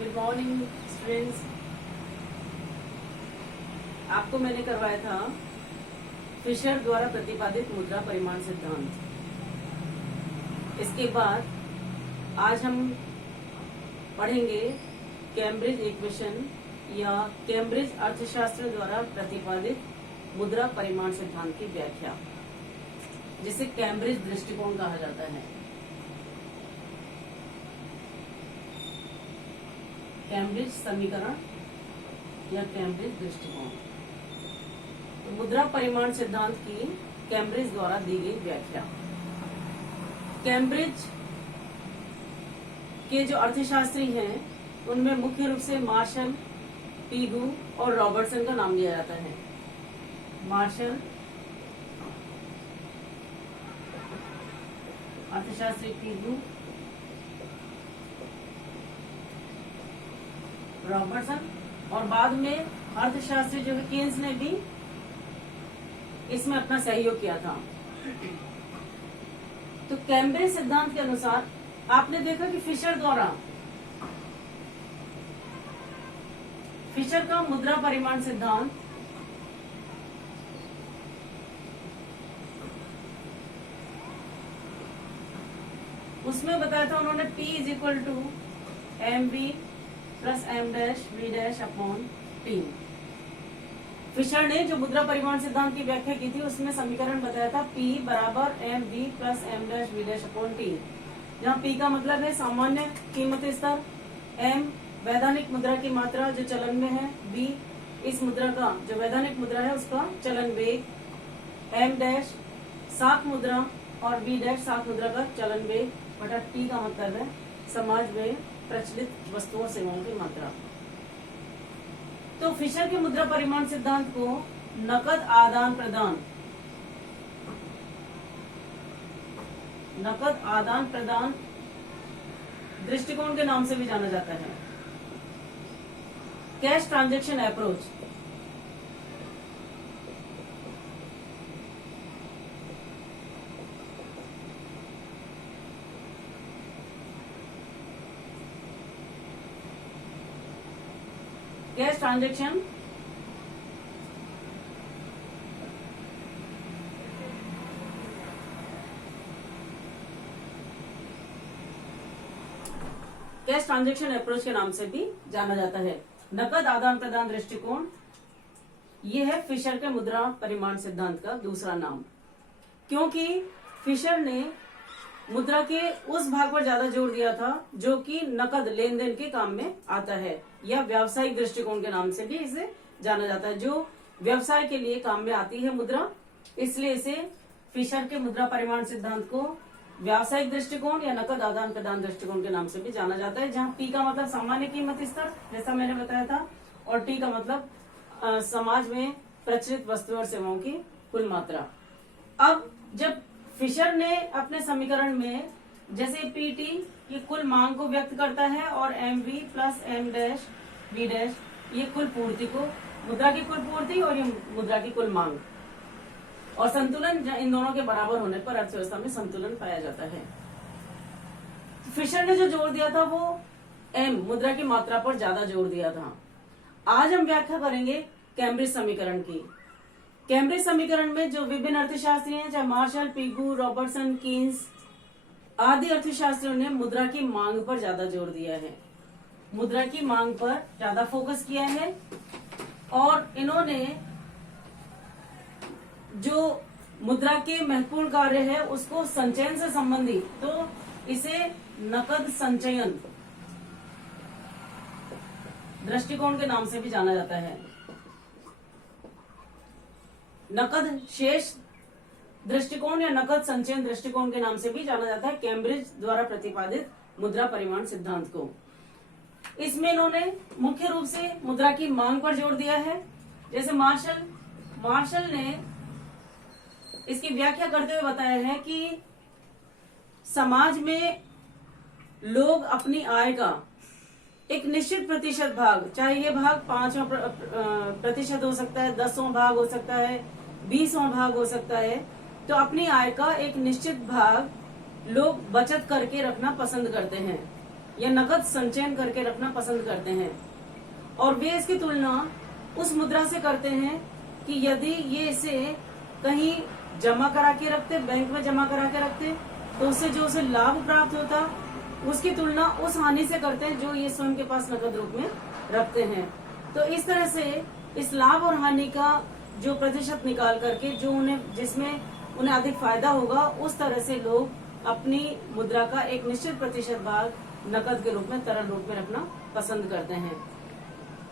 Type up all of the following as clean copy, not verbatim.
Good morning students. आपको मैंने करवाया था फिशर द्वारा प्रतिपादित मुद्रा परिमाण सिद्धांत। इसके बाद आज हम पढ़ेंगे कैम्ब्रिज इक्वेशन या कैम्ब्रिज अर्थशास्त्र द्वारा प्रतिपादित मुद्रा परिमाण सिद्धांत की व्याख्या, जिसे कैम्ब्रिज दृष्टिकोण कहा जाता है। कैम्ब्रिज समीकरण या कैम्ब्रिज दृष्टिकोण, तो मुद्रा परिमाण सिद्धांत की कैम्ब्रिज द्वारा दी गई व्याख्या। कैम्ब्रिज के जो अर्थशास्त्री हैं उनमें मुख्य रूप से मार्शल, पीगू और रॉबर्टसन का नाम लिया जाता है। मार्शल अर्थशास्त्री, पीगू, रॉबर्टसन, और बाद में अर्थशास्त्री जो है केन्स ने भी इसमें अपना सहयोग किया था। तो कैम्ब्रिज सिद्धांत के अनुसार आपने देखा कि फिशर का मुद्रा परिमाण सिद्धांत उसमें बताया था उन्होंने P is equal to mv plus m dash v dash upon T. Fisher ने जो मुद्रा परिमाण सिद्धांत की व्याख्या की थी उसमें समीकरण बताया था P बराबर mv plus m dash v dash upon T, जहाँ P का मतलब है सामान्य कीमत स्तर, m वैधानिक मुद्रा की मात्रा जो चलन में है, v इस मुद्रा का जो वैधानिक मुद्रा है उसका चलन वेग, m डैश साख मुद्रा और v डैश साख मुद्रा का चलन वेग बटा t का मतलब है समाज में प्रचलित वस्तुओं और सेवाओं की मात्रा। तो फिशर के मुद्रा परिमाण सिद्धांत को नकद आदान प्रदान दृष्टिकोण के नाम से भी जाना जाता है। Cash transaction approach, cash transaction approach के नाम से भी जाना जाता है। नकद आदान प्रदान दृष्टिकोण, ये है फिशर के मुद्रा परिमाण सिद्धांत का दूसरा नाम, क्योंकि फिशर ने मुद्रा के उस भाग पर ज्यादा जोर दिया था जो कि नकद लेन देन के काम में आता है, या व्यावसायिक दृष्टिकोण के नाम से भी इसे जाना जाता है, जो व्यवसाय के लिए काम में आती है मुद्रा। इसलिए इसे फिशर के मुद्रा परिमाण सिद्धांत को व्यावसायिक दृष्टिकोण या नकद आदान प्रदान दृष्टिकोण के नाम से भी जाना जाता है, जहाँ P का मतलब सामान्य कीमत स्तर जैसा मैंने बताया था, और T का मतलब समाज में प्रचलित वस्तुओं और सेवाओं की कुल मात्रा। अब जब फिशर ने अपने समीकरण में जैसे PT ये कुल मांग को व्यक्त करता है और mv plus m dash v dash ये कुल पूर्ति को, मुद्रा की कुल पूर्ति और ये मुद्रा की कुल मांग, और संतुलन इन दोनों के बराबर होने पर अर्थव्यवस्था में संतुलन पाया जाता है। फिशर ने जो जोर दिया था वो m मुद्रा की मात्रा पर ज्यादा जोर दिया था। आज हम व्याख्या करेंगे कैम्ब्रिज समीकरण की। कैम्ब्रिज समीकरण में जो विभिन्न अर्थशास्त्री हैं, चाहे मार्शल, पीगू, रॉबर्टसन, कीन्स आदि अर्थशास्त्रियों ने मुद्रा की मांग पर ज्यादा जोर दिया है, मुद्रा की मांग पर ज्यादा फोकस किया है, और इन्होंने जो मुद्रा के महत्वपूर्ण कार्य है उसको संचयन से संबंधित, तो इसे नकद संचयन दृष्टिकोण के नाम से भी जाना जाता है। नकद शेष दृष्टिकोण या नकद संचयन दृष्टिकोण के नाम से भी जाना जाता है कैम्ब्रिज द्वारा प्रतिपादित मुद्रा परिमाण सिद्धांत को। इसमें इन्होंने मुख्य रूप से मुद्रा की मांग पर जोर दिया है। जैसे मार्शल ने इसकी व्याख्या करते हुए बताया है कि समाज में लोग अपनी आय का एक निश्चित प्रतिशत भाग, चाहे ये भाग 5% हो सकता है, 10वां भाग हो सकता है, 20वां भाग हो सकता है, तो अपनी आय का एक निश्चित भाग लोग बचत करके रखना पसंद करते हैं। या नकद संचयन करके रखना पसंद करते हैं, और वे इसकी तुलना उस मुद्रा से करते हैं कि यदि ये इसे कहीं जमा करा के रखते, बैंक में जमा करा के रखते, तो उससे जो उसे लाभ प्राप्त होता उसकी तुलना उस हानि से करते हैं जो ये स्वयं के पास नकद रूप में रखते हैं। तो इस तरह से इस लाभ और हानि का जो प्रतिशत निकाल करके जो जिसमें उन्हें अधिक फायदा होगा, उस तरह से लोग अपनी मुद्रा का एक निश्चित प्रतिशत भाग नकद के रूप में, तरल रूप में रखना पसंद करते हैं।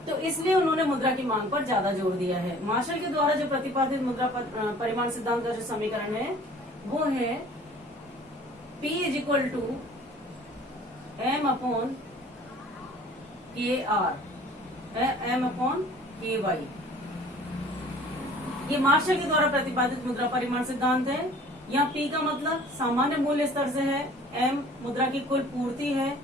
तो इसलिए उन्होंने मुद्रा की मांग पर ज्यादा जोर दिया है। मार्शल के द्वारा जो प्रतिपादित मुद्रा परिमाण सिद्धांत का जो समीकरण है वो है P is equal to M upon KR, M upon KY। ये मार्शल के द्वारा प्रतिपादित मुद्रा परिमाण सिद्धांत है। यहाँ P का मतलब सामान्य मूल्य स्तर से है, M मुद्रा की कुल पूर्ति है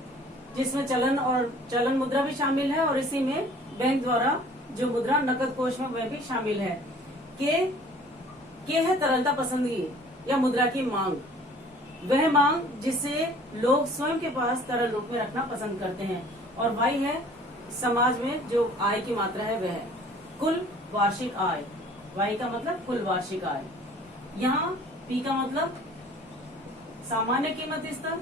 जिसमें चलन मुद्रा भी शामिल है, और इसी में बैंक द्वारा जो मुद्रा नकद कोष में वह भी शामिल है। के है तरलता पसंदगी या मुद्रा की मांग, वह मांग जिसे लोग स्वयं के पास तरल रूप में रखना पसंद करते हैं, और वाई है समाज में जो आय की मात्रा है वह है कुल वार्षिक आय। वाई का मतलब कुल वार्षिक आय। यहाँ पी का मतलब सामान्य कीमत स्तर,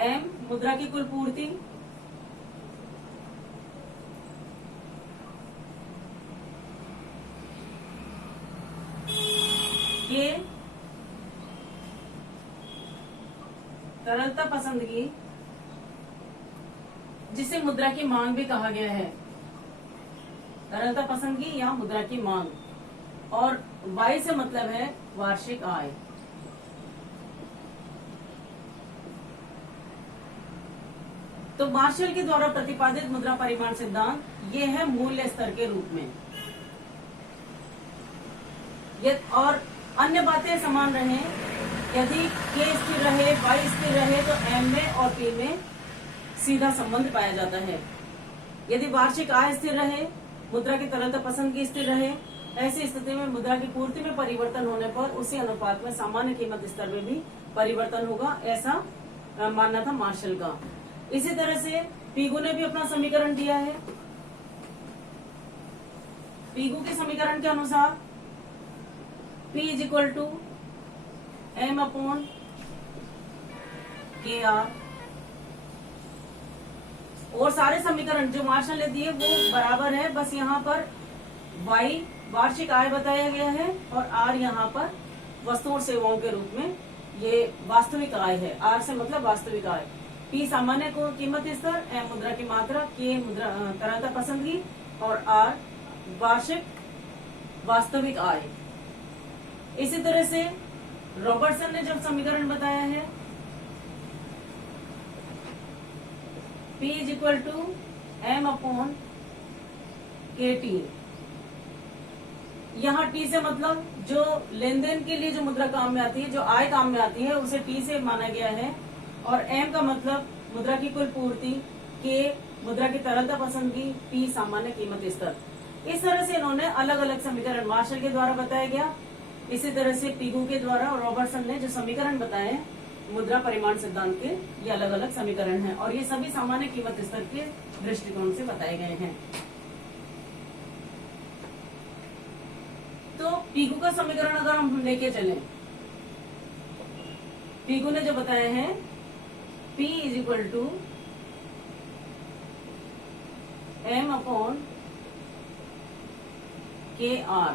एम मुद्रा की कुल पूर्ति, के तरलता पसंदगी जिसे मुद्रा की मांग भी कहा गया है, तरलता पसंदगी या मुद्रा की मांग, और वाई से मतलब है वार्षिक आय। तो मार्शल के द्वारा प्रतिपादित मुद्रा परिमाण सिद्धांत ये है मूल्य स्तर के रूप में। और अन्य बातें समान रहे, यदि के स्थिर रहे, वाई स्थिर रहे, तो एम में और पी में सीधा संबंध पाया जाता है। यदि वार्षिक आय स्थिर रहे, मुद्रा की तरलता पसंदगी स्थिर रहे, ऐसी स्थिति में मुद्रा की पूर्ति में परिवर्तन होने पर उसी अनुपात में सामान्य कीमत स्तर में भी परिवर्तन होगा, ऐसा मानना था मार्शल का। इसी तरह से पीगू ने भी अपना समीकरण दिया है। पीगू के समीकरण के अनुसार P is equal to M upon KR, और सारे समीकरण जो मार्शल ने दिए वो बराबर है, बस यहाँ पर Y वार्षिक आय बताया गया है और R यहाँ पर वस्तुओं और सेवाओं के रूप में ये वास्तविक आय है। R से मतलब वास्तविक आय, P सामान्य को कीमत स्तर, M मुद्रा की मात्रा, K मुद्रा तरलता पसंदगी, और R वार्षिक वास्तविक आय। इसी तरह से रॉबर्टसन ने जब समीकरण बताया है P is equal to M upon KT, यहाँ T से मतलब जो लेन देन के लिए जो मुद्रा काम में आती है, जो आय काम में आती है, उसे T से माना गया है, और M का मतलब मुद्रा की कुल पूर्ति, K मुद्रा की तरलता पसंदगी, P सामान्य कीमत स्तर। इस तरह से इन्होंने अलग अलग समीकरण मार्शल के द्वारा बताया गया। इसी तरह से पीगू के द्वारा और रॉबर्टसन ने जो समीकरण बताए मुद्रा परिमाण सिद्धांत के, ये अलग अलग समीकरण हैं, और ये सभी सामान्य कीमत स्तर के दृष्टिकोण से बताए गए हैं। तो पीगू का समीकरण अगर हम लेके चलें, पीगू ने जो बताया है P is equal to M upon KR।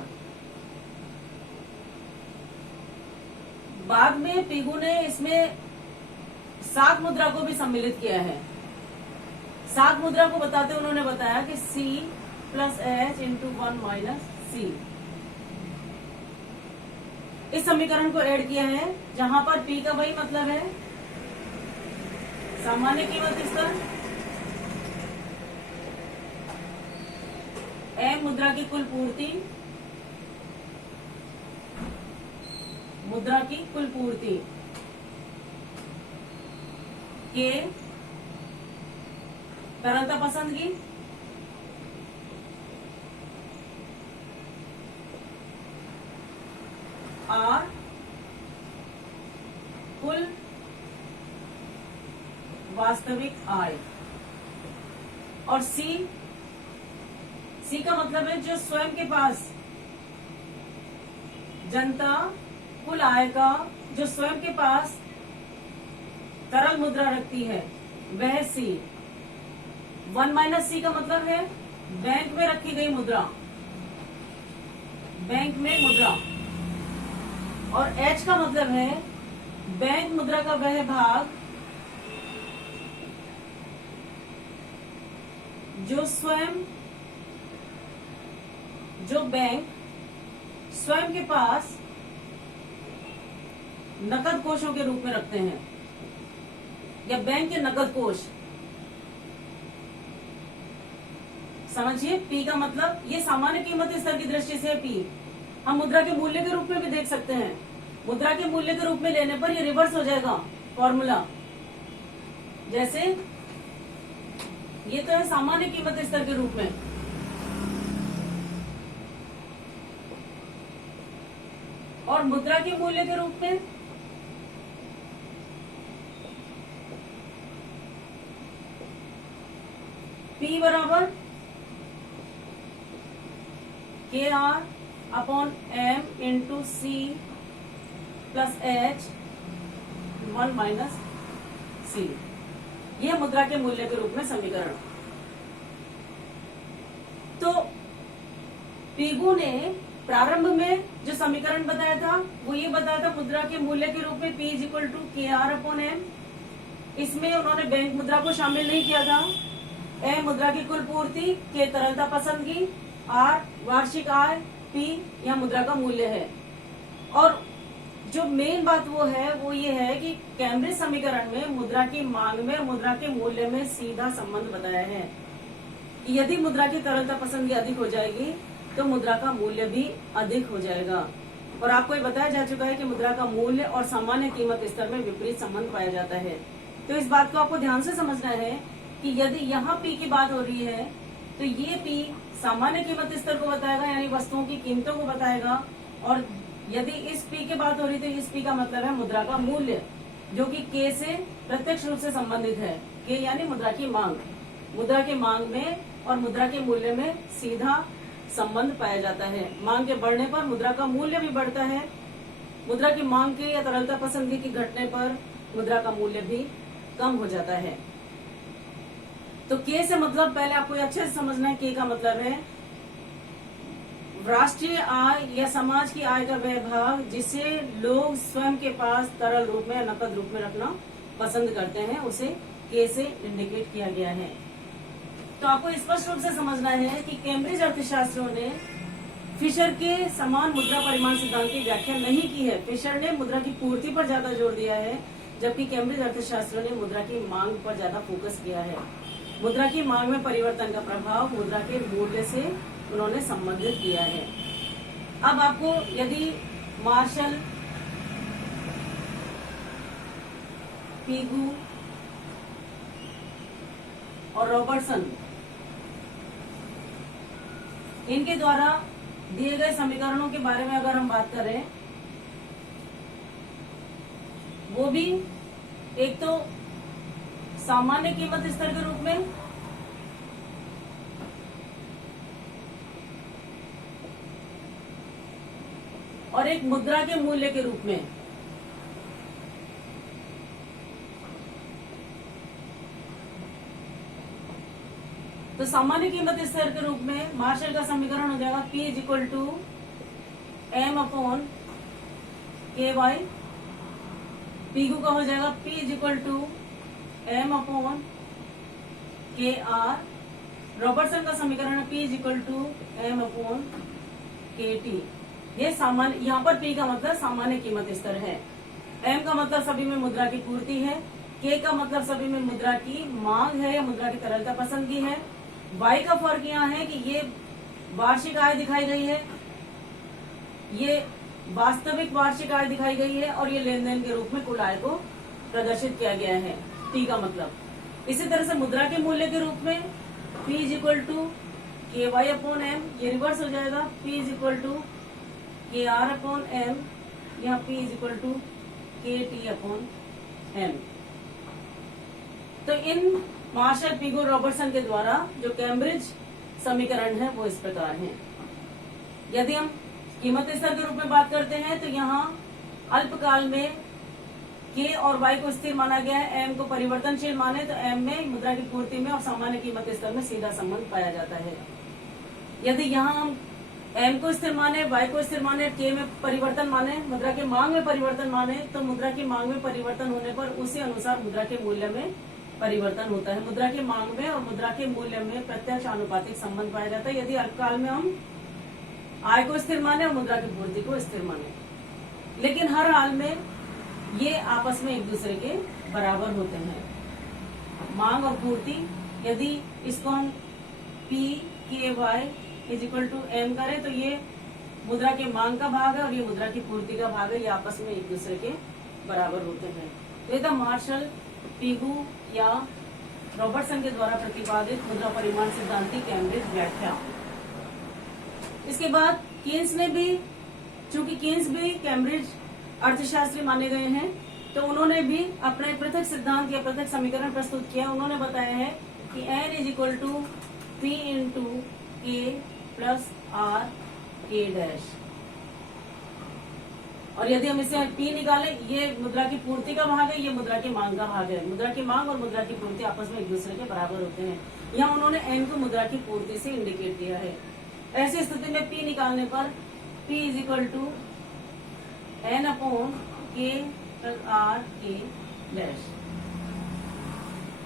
बाद में पीगू ने इसमें सात मुद्रा को भी सम्मिलित किया है। सात मुद्रा को बताते उन्होंने बताया कि C plus H into 1 minus C, इस समीकरण को ऐड किया है, जहां पर P का वही मतलब है सामान्य कीमत स्तर, M मुद्रा की कुल पूर्ति, मुद्रा की कुल पूर्ति, K तरलता पसंदगी, R कुल वास्तविक आय। और सी का मतलब है जो स्वयं के पास जनता कुल आय का जो स्वयं के पास तरल मुद्रा रखती है वह सी। 1 माइनस सी का मतलब है बैंक में रखी गई मुद्रा, बैंक में मुद्रा। और एच का मतलब है बैंक मुद्रा का वह भाग जो बैंक स्वयं के पास नकद कोषों के रूप में रखते हैं, या बैंक के नकद कोष। समझिए, पी का मतलब ये सामान्य कीमत स्तर की दृष्टि से पी हम मुद्रा के मूल्य के रूप में भी देख सकते हैं। मुद्रा के मूल्य के रूप में लेने पर ये रिवर्स हो जाएगा फॉर्मूला। जैसे ये तो है सामान्य कीमत स्तर के रूप में, और मुद्रा के मूल्य के रूप में P बराबर KR upon M into C plus H 1 minus C। यह मुद्रा के मूल्य के रूप में समीकरण। तो पीगू ने प्रारंभ में जो समीकरण बताया था वो ये बताया था मुद्रा के मूल्य के रूप में P is equal to KR upon M। इसमें उन्होंने बैंक मुद्रा को शामिल नहीं किया था। ए मुद्रा की कुल पूर्ति, के तरलता पसंदगी, आर वार्षिक आय, पी यह मुद्रा का मूल्य है। और जो मेन बात वो ये है कि कैम्ब्रिज समीकरण में मुद्रा की मांग में मुद्रा के मूल्य में सीधा संबंध बताया है कि यदि मुद्रा की तरलता पसंदगी अधिक हो जाएगी तो मुद्रा का मूल्य भी अधिक हो जाएगा। और आपको ये बताया जा चुका है कि मुद्रा का मूल्य और सामान्य कीमत स्तर में विपरीत संबंध पाया जाता है। तो इस बात को आपको ध्यान से समझना है कि यदि यहाँ पी की बात हो रही है तो ये पी सामान्य कीमत स्तर को बताएगा, यानी वस्तुओं की कीमतों को बताएगा। और यदि इस पी की बात हो रही तो इस पी का मतलब है मुद्रा का मूल्य, जो कि के से प्रत्यक्ष रूप से संबंधित है। के यानी मुद्रा की मांग। मुद्रा की मांग में और मुद्रा के मूल्य में सीधा संबंध पाया जाता है। मांग के बढ़ने पर मुद्रा का मूल्य भी बढ़ता है। मुद्रा की मांग के या तरलता पसंदगी की घटने पर मुद्रा का मूल्य भी कम हो जाता है। तो के से मतलब पहले आपको अच्छे से समझना है। के का मतलब है राष्ट्रीय आय या समाज की आय का वह भाग जिसे लोग स्वयं के पास तरल रूप में या नकद रूप में रखना पसंद करते हैं, उसे के से इंडिकेट किया गया है। तो आपको स्पष्ट रूप से समझना है कि कैम्ब्रिज अर्थशास्त्रियों ने फिशर के समान मुद्रा परिमाण सिद्धांत की व्याख्या नहीं की है। फिशर ने मुद्रा की पूर्ति पर ज्यादा जोर दिया है, जबकि कैम्ब्रिज अर्थशास्त्रियों ने मुद्रा की मांग पर ज्यादा फोकस किया है। मुद्रा की मांग में परिवर्तन का प्रभाव मुद्रा के मूल्य से उन्होंने संबंधित किया है। अब आपको यदि मार्शल, पीगू और रॉबर्टसन इनके द्वारा दिए गए समीकरणों के बारे में अगर हम बात करें, वो भी एक तो सामान्य कीमत स्तर के रूप में और एक मुद्रा के मूल्य के रूप में। तो सामान्य कीमत स्तर के रूप में मार्शल का समीकरण हो जाएगा P is equal to M upon K Y. Pigou का हो जाएगा P is equal to M upon K R. Robertson का समीकरण है P is equal to M upon K T. ये सामान्य, यहाँ पर P का मतलब सामान्य कीमत स्तर है। M का मतलब सभी में मुद्रा की पूर्ति है। K का मतलब सभी में मुद्रा की मांग है या मुद्रा की तरलता पसंदगी है। Y का फर्क यहाँ है कि ये वार्षिक आय दिखाई गई है, ये वास्तविक वार्षिक आय दिखाई गई है, और ये लेन देन के रूप में कुल आय को प्रदर्शित किया गया है। T का मतलब इसी तरह से मुद्रा के मूल्य के रूप में P is equal to K Y upon M, ये रिवर्स हो जाएगा P is equal to K R upon M, यहाँ P is equal to KT/M। तो इन मार्शल, पिगो, रॉबर्टसन के द्वारा जो कैम्ब्रिज समीकरण है वो इस प्रकार है। यदि हम कीमत स्तर के रूप में बात करते हैं तो यहाँ अल्पकाल में K और Y को स्थिर माना गया है, M को परिवर्तनशील माने तो M में मुद्रा की पूर्ति में और सामान्य कीमत स्तर में सीधा संबंध पाया जाता है। यदि यहाँ हम M को स्थिर माने, Y को स्थिर माने, K में परिवर्तन माने, मुद्रा की मांग में परिवर्तन माने, तो मुद्रा की मांग में परिवर्तन होने पर उसी अनुसार मुद्रा के मूल्य में परिवर्तन होता है। मुद्रा की मांग में और मुद्रा के मूल्य में प्रत्यक्ष आनुपातिक संबंध पाया जाता है यदि अल्पकाल में हम आय को स्थिर माने और मुद्रा की पूर्ति को स्थिर माने। लेकिन हर हाल में ये आपस में एक दूसरे के बराबर होते हैं। मांग और पूर्ति, यदि इसको हम PKY = M करें तो ये मुद्रा के मांग का भाग है और ये मुद्रा की पूर्ति का भाग है, ये आपस में एक दूसरे के बराबर होते हैं। तो ये था मार्शल, पिगू या रॉबर्टसन के द्वारा प्रतिपादित मुद्रा परिमाण सिद्धांत की कैम्ब्रिज व्याख्या। इसके बाद कीन्स ने भी, चूंकि कीन्स भी कैम्ब्रिज अर्थशास्त्री माने गए हैं, तो उन्होंने भी अपना एक पृथक सिद्धांत या पृथक समीकरण प्रस्तुत किया। उन्होंने बताया है कि N = P × K + R K'। और यदि हम इसे P निकालें, ये मुद्रा की पूर्ति का भाग है, ये मुद्रा की मांग का भाग है। मुद्रा की मांग और मुद्रा की पूर्ति आपस में एक दूसरे के बराबर होते हैं। यहाँ उन्होंने N को मुद्रा की पूर्ति से इंडिकेट किया है। ऐसी स्थिति में P निकालने पर P = N/K + R K'।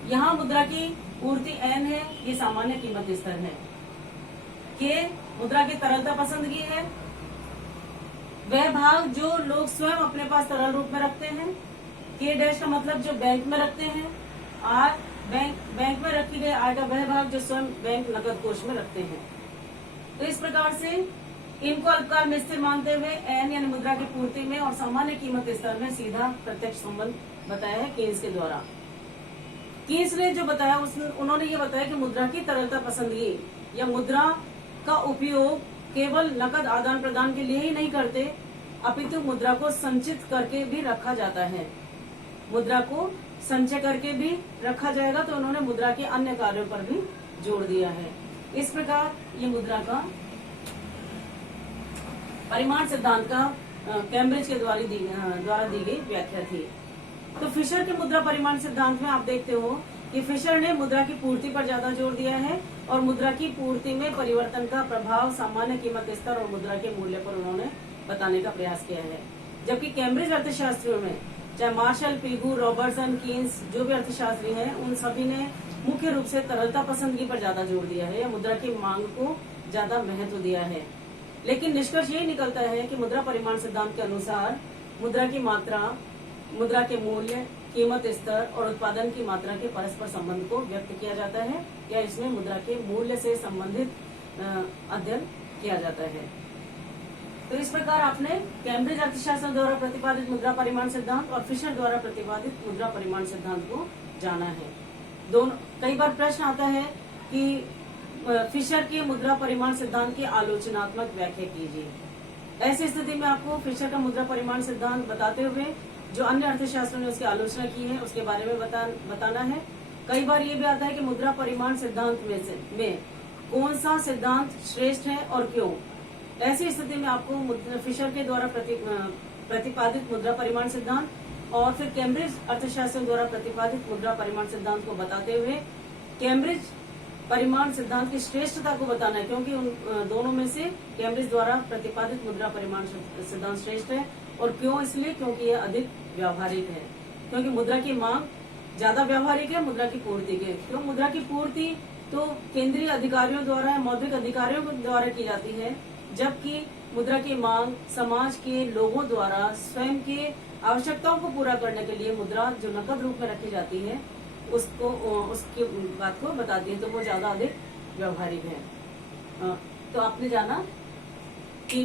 यहाँ मुद्रा की पूर्ति N है, ये सामान्य कीमत स्तर है। K मुद्रा की तरलता पसंदगी है, वह भाग जो लोग स्वयं अपने पास तरल रूप में रखते हैं। K' का मतलब जो बैंक में रखते हैं। R बैंक में रखी गई आय का वह भाग जो स्वयं बैंक नकद कोष में रखते हैं। तो इस प्रकार से इनको अल्पकाल में स्थिर मानते हुए N यानी मुद्रा की पूर्ति में और सामान्य कीमत स्तर में सीधा प्रत्यक्ष संबंध बताया है कीन्स के द्वारा। कीन्स ने जो बताया उन्होंने ये बताया कि मुद्रा की तरलता पसंदगी या मुद्रा का उपयोग केवल नकद आदान प्रदान के लिए ही नहीं करते, अपितु मुद्रा को संचित करके भी रखा जाता है। मुद्रा को संचय करके भी रखा जाएगा, तो उन्होंने मुद्रा के अन्य कार्यों पर भी जोर दिया है। इस प्रकार ये मुद्रा का परिमाण सिद्धांत का कैम्ब्रिज के द्वारा दी गई व्याख्या थी। तो फिशर के मुद्रा परिमाण सिद्धांत में आप देखते हो कि फिशर ने मुद्रा की पूर्ति पर ज्यादा जोर दिया है और मुद्रा की पूर्ति में परिवर्तन का प्रभाव सामान्य कीमत स्तर और मुद्रा के मूल्य पर उन्होंने बताने का प्रयास किया है। जबकि कैम्ब्रिज अर्थशास्त्रियों में चाहे मार्शल, पिगू, रॉबर्टसन, कीन्स जो भी अर्थशास्त्री हैं, उन सभी ने मुख्य रूप से तरलता पसंदगी पर ज्यादा जोर दिया है या मुद्रा की मांग को ज्यादा महत्व दिया है। लेकिन निष्कर्ष यही निकलता है कि मुद्रा परिमाण सिद्धांत के अनुसार मुद्रा की मात्रा, मुद्रा के मूल्य, कीमत स्तर और उत्पादन की मात्रा के परस्पर संबंध को व्यक्त किया जाता है या इसमें मुद्रा के मूल्य से संबंधित अध्ययन किया जाता है। तो इस प्रकार आपने कैम्ब्रिज अर्थशास्त्र द्वारा प्रतिपादित मुद्रा परिमाण सिद्धांत और फिशर द्वारा प्रतिपादित मुद्रा परिमाण सिद्धांत को जाना है। दोनों कई बार प्रश्न आता है कि फिशर के मुद्रा परिमाण सिद्धांत की आलोचनात्मक व्याख्या कीजिए। ऐसी स्थिति में आपको फिशर का मुद्रा परिमाण सिद्धांत बताते हुए जो अन्य अर्थशास्त्रों ने उसकी आलोचना की है उसके बारे में बताना है। कई बार ये भी आता है कि मुद्रा परिमाण सिद्धांत में कौन सा सिद्धांत श्रेष्ठ है और क्यों। ऐसी स्थिति में आपको फिशर के द्वारा प्रतिपादित मुद्रा परिमाण सिद्धांत और फिर कैम्ब्रिज अर्थशास्त्र द्वारा प्रतिपादित मुद्रा परिमाण सिद्धांत को बताते हुए कैम्ब्रिज परिमाण सिद्धांत की श्रेष्ठता को बताना है, क्योंकि उन दोनों में से कैम्ब्रिज द्वारा प्रतिपादित मुद्रा परिमाण सिद्धांत श्रेष्ठ है। और क्यों? इसलिए क्योंकि यह अधिक व्यावहारिक है, क्योंकि मुद्रा की मांग ज्यादा व्यावहारिक है मुद्रा की पूर्ति के। क्यों? मुद्रा की पूर्ति तो केंद्रीय अधिकारियों द्वारा, मौद्रिक अधिकारियों द्वारा की जाती है, जबकि मुद्रा की मांग समाज के लोगों द्वारा स्वयं के आवश्यकताओं को पूरा करने के लिए मुद्रा जो नकद रूप में रखी जाती है उसकी बात को बताती है, तो वो ज्यादा अधिक व्यावहारिक है। तो आपने जाना कि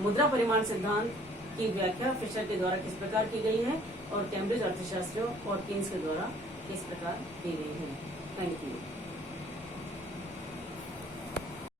मुद्रा परिमाण सिद्धांत की व्याख्या फिशर के द्वारा किस प्रकार की गई है और कैम्ब्रिज अर्थशास्त्रियों और कीन्स के द्वारा किस प्रकार की गई है। Thank you.